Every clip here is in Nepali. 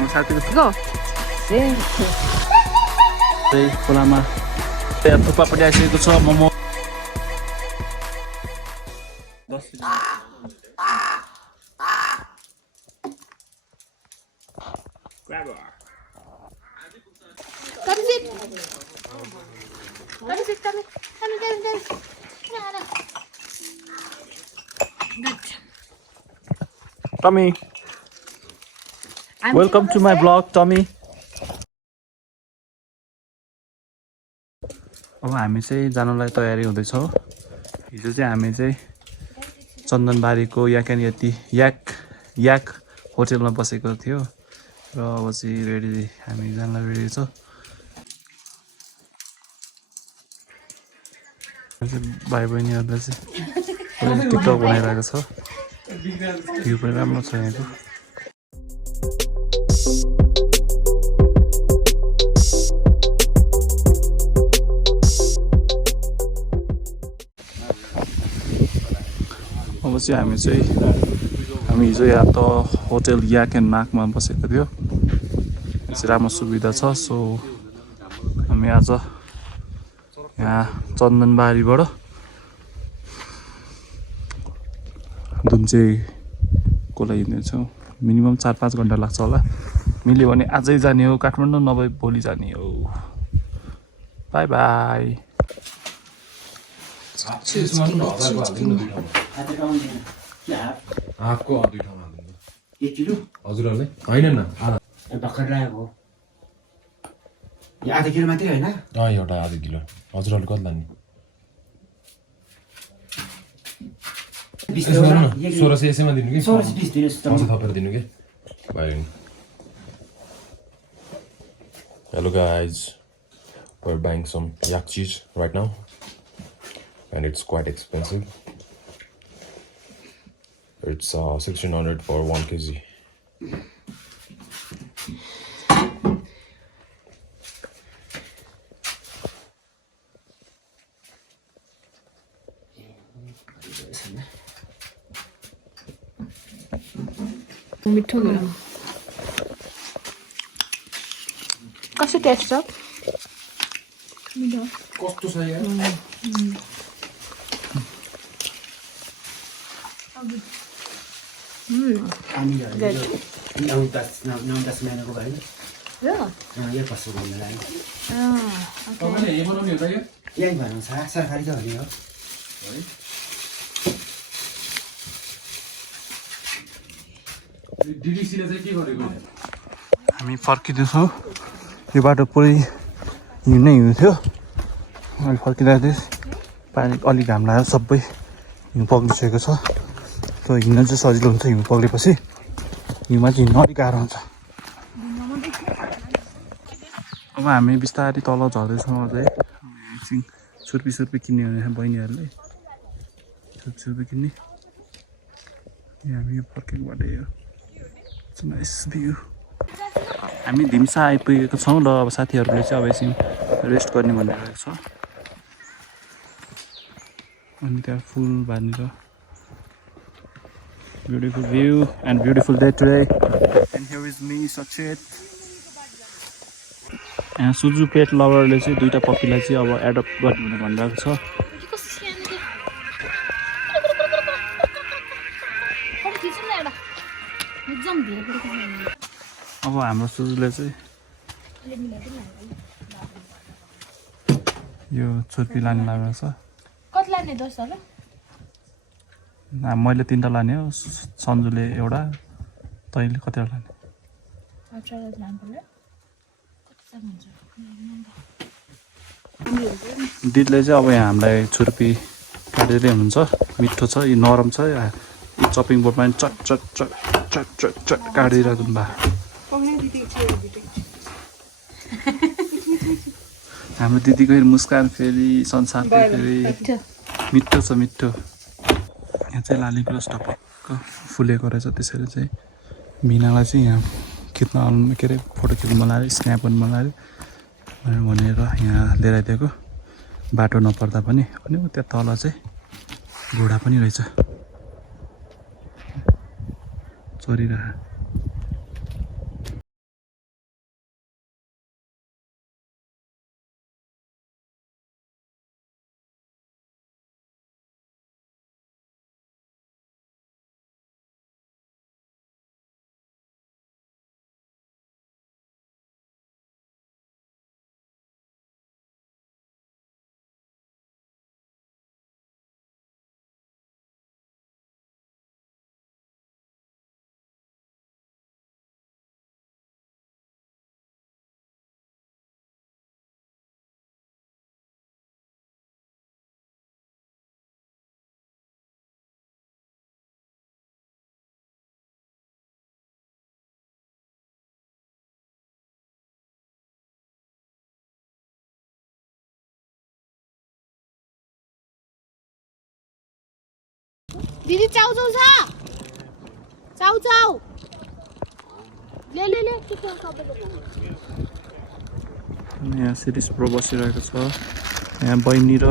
हाम्रो साथीको गो त्यही खोलामा त्यहाँ थुक्पा पनि आइसकेको छ momo Tommy, welcome to my vlog, Tommy. अब हामी चाहिँ जानलाई तयारी हुँदैछौँ। हिजो चाहिँ हामी चाहिँ चन्दनबारीको याक होटेलमा बसेको थियो र अब चाहिँ रेडी हामी जानलाई रेडी छौँ। भाइ बहिनीहरूले चाहिँ टिकटक बनाइरहेको छ। भ्यू पनि राम्रो छ यहाँको। अब चाहिँ हामी हिजो यहाँ त होटेल याक एन्ड मार्कमा बसेको थियो। चाहिँ राम्रो सुविधा छ। सो हामी आज यहाँ चन्दनबारीबाट धुम्चेको लागि हिँड्नेछौँ। मिनिमम 4-5 घन्टा लाग्छ होला। मिल्यो भने आजै जाने हो काठमाडौँ, नभए भोलि जाने हो। By by. हाफको 2 ठाउँमा हाल्नु 1 किलो हजुरहरुले हैन न भर्खर ल्याएको यो आधा किलो मात्रै हैन एउटा आधा किलो हजुरहरुले कति लाने 1600 यसैमा दिनु कि 1620 दिनुस् त थपेर दिनु के भयो। Hello guys, we're buying some yak cheese right now and it's quite expensive. It's 1600 for 1 kg. मिठो गरम कसो टेस्ट छ मिठो कस्तो छ यार महिनाको भयो यो पशु घुम्नलाई तपाईले यही बनाउने हो त यो यही भनौँ सरकारी त भन्ने हो है। डिडिसीले चाहिँ के गरेको हामी फर्किँदैछौँ। यो बाटो पुरै हिँड्नै थियो। अहिले फर्किँदा पानी अलिक घाम लाग्यो, सबै हिउँ पग्लिसकेको छ। त हिँड्न चाहिँ सजिलो हुन्छ। हिउँ पग्लेपछि हिउँमा चाहिँ हिँड्न अलिक गाह्रो हुन्छ। अब हामी बिस्तारै तल झर्दैछौँ। अझै एकछिन छुर्पी किन्ने भने बहिनीहरूले छुर्पी किन्ने। हामी यो फर्केकोबाट यो नाइस भ्यू। हामी धिम्सा आइपुगेको छौँ र अब साथीहरूले चाहिँ अब एकछिन रेस्ट गर्ने भनिरहेको छ। अनि त्यहाँ फुल बाँधेर beautiful view and beautiful day today. And here is me, Sachet. And सुजु पेट लभरले चाहिँ दुईटा पप्पीलाई चाहिँ अब एडप्ट गर्ने भनिरहेको छ। अब हाम्रो सुजुले चाहिँ यो छुर्पी लाने लागेको छ। कति लाने दोस्त होला मैले 3टा लाने हो, सन्जुले एउटा, तैँले कतिवटा लाने? दिदीले चाहिँ अब यहाँ हामीलाई छुर्पी काटेरै हुनुहुन्छ। मिठो छ, यो नरम छ। चपिङ बोर्डमा पनि चट चट चट चट चट चट काटिदिइरहेको भए हाम्रो दिदीको फेरि मुस्कान फेरि संसारको फेरि मिठो छ मिठो। यहाँ चाहिँ लाली गुराँस टपक्क फुलेको रहेछ। त्यसरी चाहिँ मिनालाई चाहिँ यहाँ खिच्न के अरे फोटो खिच्नु मन लाग्यो, स्न्याप गर्नु मन लाग्यो भनेर यहाँ लिएर आइदिएको। बाटो नपर्दा पनि अनि त्यहाँ तल चाहिँ घोडा पनि रहेछ चरिरहेको। दिदी चाउचाउ छ चाउचाउ ले ले ले यहाँ सिरिस प्रो बसिरहेको छ यहाँ बहिनी र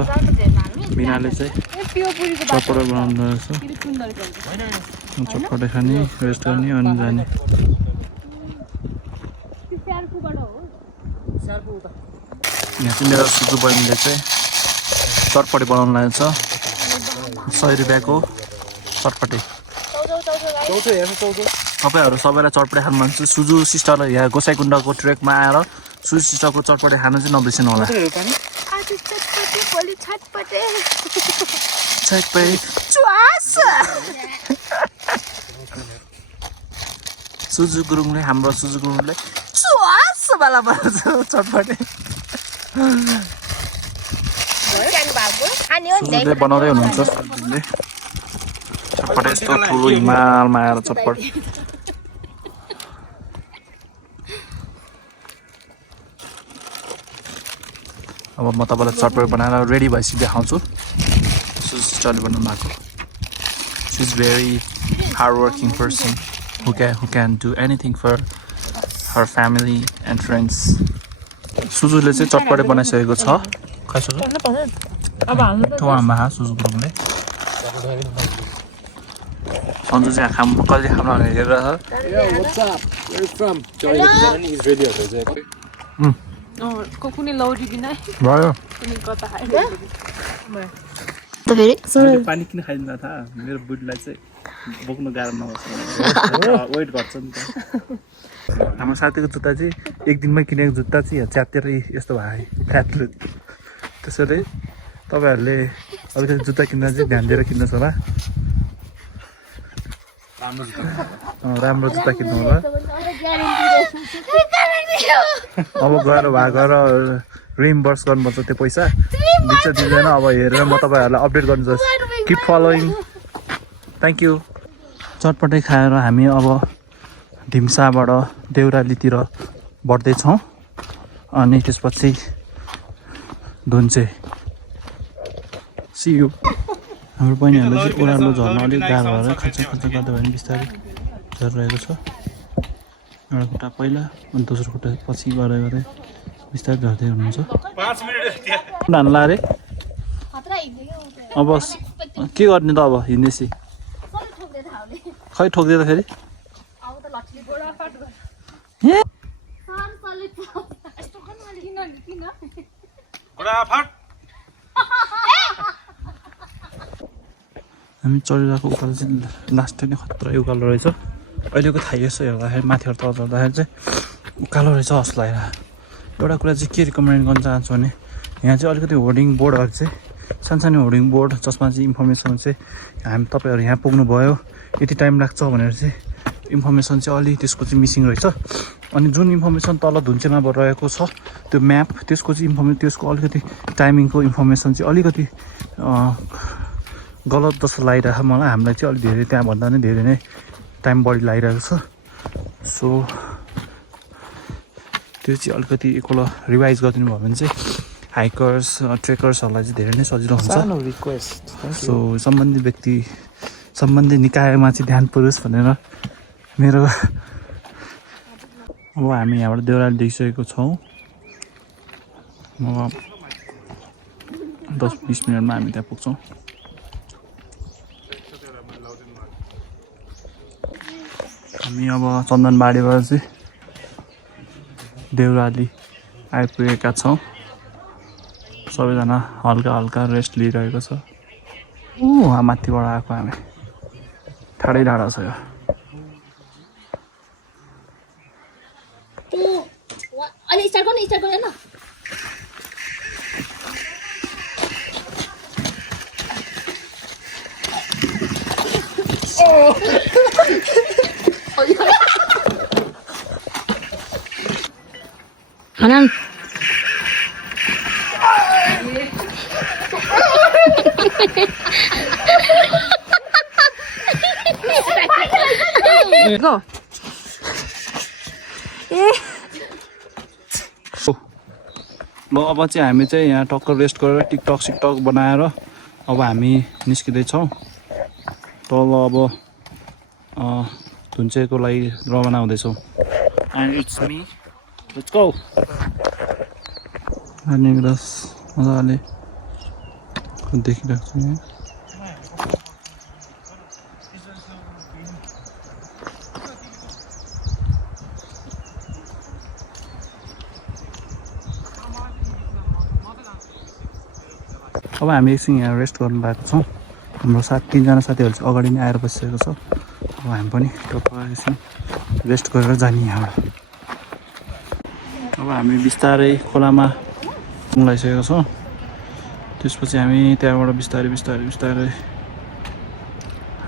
मिनाले चाहिँ चटपटे बनाउँदो रहेछ चटपटे खाने रेस्ट गर्ने अनि जाने यहाँ चाहिँ मेरो सुजु बहिनीले चाहिँ चटपटे बनाउनु लागेको छ 100 रुपियाँको चटपटे तपाईँहरू सबैलाई चटपटे खानु मन छ सुजु सिस्टरलाई यहाँ गोसाइकुण्डको ट्रेकमा आएर सुजु सिस्टरको चटपटे खानु चाहिँ नबिर्सिनु होला सुजु गुरुङले हाम्रो सुजु गुरुङले वाला बनाउँछ चटपटे सुजुले बनाउँदै हुनुहुन्छ सुजुले चटपटे यस्तो ठुलो हिमालमा आएर चटपट अब म तपाईँलाई चटपटे बनाएर रेडी भएपछि देखाउँछु सुजु सिस्टरले बनाउनु भएको she is very hard working person who can do anything for her family and friends. सुजुले चाहिँ चटपटे बनाइसकेको छ खै सुजु त्यो आमा सुजु गुरुङले सन्जु चाहिँ खाम कहिले खाम हेरेर कुनै लौडिदिन भयो त फेरि पानी किन खाइदिँदा थाहा मेरो बुढीलाई चाहिँ बोक्नु गाह्रो नहोस् वेट गर्छ नि त हाम्रो साथीको जुत्ता चाहिँ एक दिनमै किनेको जुत्ता चाहिँ च्यातेर यस्तो भयो फ्याट्लु त्यसैले तपाईँहरूले अलिकति जुत्ता किन्दा चाहिँ ध्यान दिएर किन्नुहोस् होला राम्रो जुत्ता किन्नु होला अब गएर गएर रिइम्बर्स गर्नुपर्छ त्यो पैसा दिन्छ दिँदैन अब हेरेर म तपाईँहरूलाई अपडेट गर्नु किप फलोइङ थ्याङ्क यू चटपटे खाएर हामी अब ढिम्साबाट देउरालीतिर बढ्दैछौँ अनि त्यसपछि धुन्चे सी यू हाम्रो बहिनीहरूले चाहिँ ओह्रालो झर्न अलिक गाह्रो भएर खच्चा खच्चा गर्दा भयो भने बिस्तारै झरिरहेको छ एउटा खुट्टा पहिला अनि दोस्रो खुट्टा पछि गरेर गरेर बिस्तारै झर्दै हुनुहुन्छ हान्ला अरे अब के गर्ने त अब हिँडेपछि खै ठोक्दिँदा फेरि हामी चढिरहेको उकालो चाहिँ लास्ट नै खतरा उकालो रहेछ अहिलेको थाहै यसो हेर्दाखेरि माथिबाट तल चढ्दाखेरि चाहिँ उकालो रहेछ जस्तो लागिरहेको एउटा कुरा चाहिँ के रिकमेन्ड गर्न चाहन्छु भने यहाँ चाहिँ अलिकति होर्डिङ बोर्डहरू चाहिँ सानसानो होर्डिङ बोर्ड जसमा चाहिँ इन्फर्मेसन चाहिँ हामी तपाईँहरू यहाँ पुग्नुभयो यति टाइम लाग्छ भनेर चाहिँ इन्फर्मेसन चाहिँ अलि त्यसको चाहिँ मिसिङ रहेछ अनि जुन इन्फर्मेसन तल धुन्चेमा रहेको छ त्यो म्याप त्यसको चाहिँ त्यसको अलिकति टाइमिङको इन्फर्मेसन चाहिँ अलिकति गलत जस्तो लागिरहेको मलाई हामीलाई चाहिँ अलिक धेरै त्यहाँभन्दा नै धेरै नै टाइम बढी लागिरहेको छ सो त्यो चाहिँ अलिकति एकपल्ट रिभाइज गरिदिनु भयो भने चाहिँ हाइकर्स ट्रेकर्सहरूलाई चाहिँ धेरै नै सजिलो हुन्छ सो सम्बन्धित निकायमा चाहिँ ध्यान पुरोस् भनेर मेरो अब हामी यहाँबाट देउराली देखिसकेको छौँ अब 10-20 मिनटमा हामी त्यहाँ पुग्छौँ हामी अब चन्दनबारीबाट चाहिँ देउराली आइपुगेका छौँ सबैजना हल्का हल्का रेस्ट लिइरहेको छ वहाँ माथिबाट आएको हामी टाढै टाढा छ यो अलि स्टार्ट गर्नु न Hanan. Go. ल अब चाहिँ हामी चाहिँ यहाँ टक्क रेस्ट गरेर टिकटक सिकटक बनाएर अब हामी निस्किँदैछौँ तल अब धुन्चेको लागि रवाना हुँदैछौँ and it's me let's go निग्रस मजाले देखिरहेको छु यहाँ अब हामी एकछिन यहाँ रेस्ट गर्नु भएको छौँ हाम्रो 3जना साथीहरू चाहिँ अगाडि नै आएर बसिसकेको छ अब हामी पनि टक्क एकछिन रेस्ट गरेर जाने यहाँबाट अब हामी बिस्तारै खोलामा लगाइसकेको छौँ त्यसपछि हामी त्यहाँबाट बिस्तारै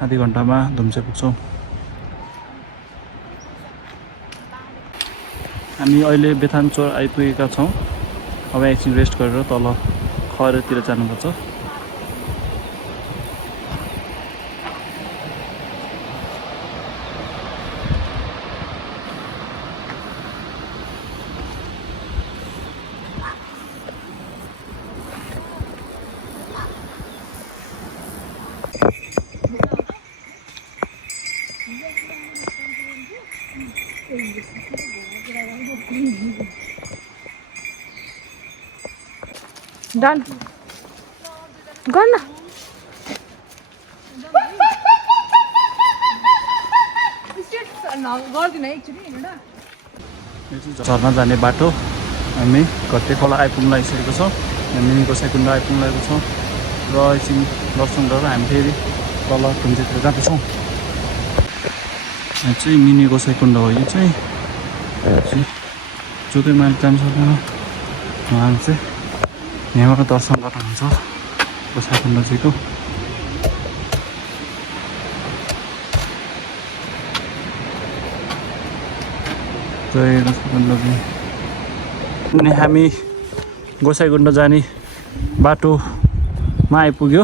आधी घन्टामा धुम्चे पुग्छौँ हामी अहिले बेथानचोर आइपुगेका छौँ अब एकछिन रेस्ट गरेर तल खरेतिर जानुपर्छ डन गर्न गर्दिन एकचोटि झर्ना जाने बाटो हामी घट्टे खोला आइपुग्न लागिसकेको छौँ मिनी गोसाइकुण्ड आइपुग्न लागेको छौँ र एकछिन दर्शन गरेर हामी फेरि तल धुम्चेतिर जाँदैछौँ यहाँ चाहिँ मिनी गोसाइकुण्ड हो यो चाहिँ जो चाहिँ मान्छे जानु सक्दैन उहाँहरू चाहिँ यहाँबाट दर्शन गर्नुहुन्छ गोसाइकुण्ड चाहिँको जय गोसाइकुण्डजी अनि हामी गोसाइकुण्ड जाने बाटोमा आइपुग्यो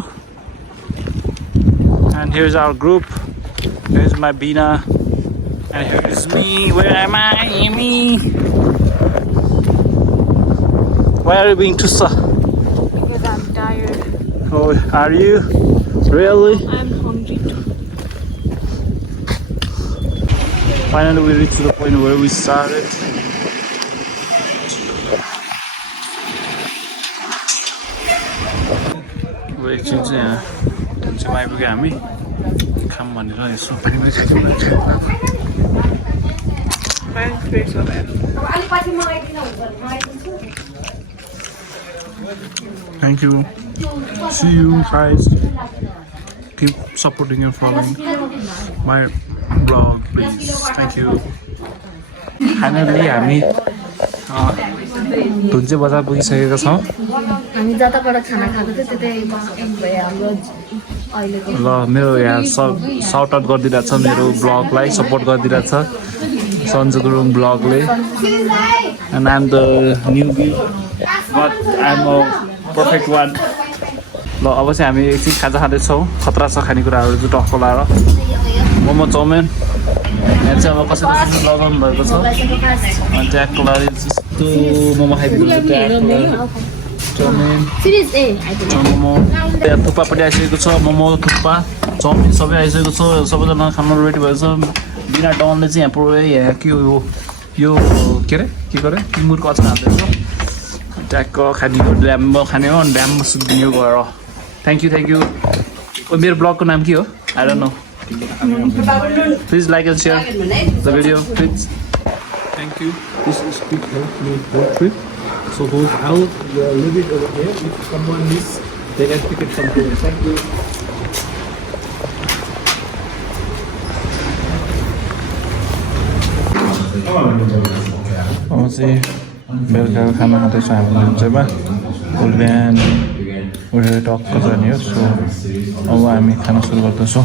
and here's our group here's my Bina and here's me where am I me why are you being Tussa because I'm tired oh are you really I'm hungry too finally we reached the point where we started एकछिन चाहिँ यहाँ धुम्चेमा आइपुग्यो हामी खाम भनेर यसो पनि Thank you. See you guys. Keep supporting and following my blog, please. Thank you. Finally, हामी धुन्चे बजार पुगिसकेका छौँ हामी जताबाट खाना खाएको थियो त्यतै भयो हाम्रो अहिलेको ल मेरो यहाँ साउट आउट गरिदिरहेको छ मेरो ब्लगलाई सपोर्ट गरिदिरहेको छ सन्जु गुरुङ ब्लगले and I am the newbie but I am a perfect one ल अब चाहिँ हामी एकछिन खाजा खाँदैछौँ खतरा छ खानेकुराहरू चाहिँ टक्क लाएर मोमो चाउमिन यहाँ चाहिँ अब कसैको लगाउनु भएको छ ट्यागको लागि जस्तो मोमो खाइदिनु चाउमिन मोमो यहाँ थुक्पा पनि आइसकेको छ मोमो थुक्पा चाउमिन सबै आइसकेको छ सबैजना खानु रेडी भएको छ बिना डनले चाहिँ यहाँ पुरै यहाँ के हो यो के अरे के गरे तिमुरको अचार हाल्दैछ ट्यागको खानेको ड्याम्बो खाने हो अनि ड्याम्बो सुत्दिने गएर थ्याङ्क यू मेरो ब्लगको नाम के हो I don't know please like and share the video please Thank you. This is quick help me road trip. So whole out you are living over here. If someone needs, they can pick it from here. Thank you. अब चाहिँ बेलुकाको खाना खाँदैछ हामी धुन्चेमा भोलि बिहान उठेर टक्क जाने हो सो अब हामी खाना सुरु गर्दैछौँ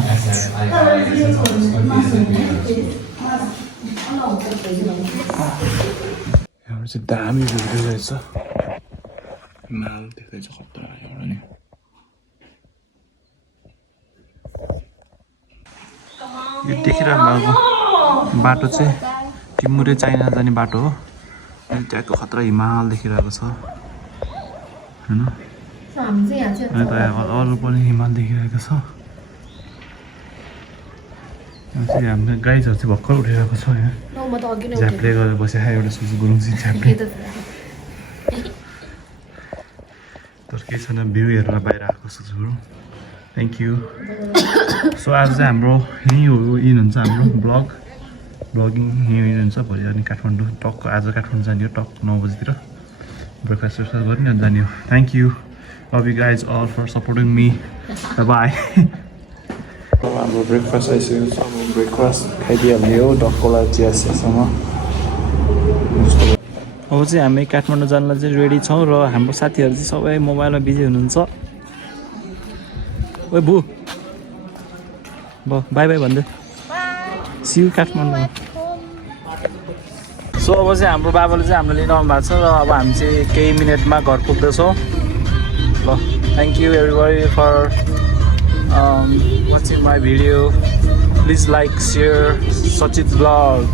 यहाँबाट चाहिँ दामी भ्यू देख्दैछ हिमाल देख्दैछ खतरा यहाँबाट नि यो देखिरहनु भएको बाटो चाहिँ टिमुरे चाइना जाने बाटो हो अनि त्यहाँको खतरा हिमाल देखिरहेको छ होइन अनि त अरू पनि हिमाल देखिरहेको छ चाहिँ हाम्रो गाइजहरू चाहिँ भर्खर उठिरहेको छ यहाँ म त अघि नै झ्याप्ले गरेर बसिरहेको एउटा सुसु गुरुङसी झ्याप्ले तर केही छैन भ्यू हेरेर बाहिर आएको सुसु गुरुङ थ्याङ्क यू सो आज चाहिँ हाम्रो यहीँ हो इन हुन्छ हाम्रो ब्लगिङ यहीँ हुन्छ भोलि अनि काठमाडौँ टक्क आज काठमाडौँ जाने हो टक्क 9 बजीतिर ब्रेकफास्ट गर्ने अनि जाने हो thank you love you guys all for supporting me by हाम्रो ब्रेकफास्ट आइसकेको छ अब ब्रेकफास्ट खाइदिइहाल्ने हो डक्कोलाई चियासँग अब चाहिँ हामी काठमाडौँ जानलाई चाहिँ रेडी छौँ र हाम्रो साथीहरू चाहिँ सबै मोबाइलमा बिजी हुनुहुन्छ ओ बु बाई बाई भन्दै सिउ काठमाडौँ सो अब चाहिँ हाम्रो बाबाले चाहिँ हाम्रो लिन आउनु भएको छ र अब हामी चाहिँ केही मिनटमा घर पुग्दैछौँ ल thank you everybody for watching my video. Please like, share Sachit vlog.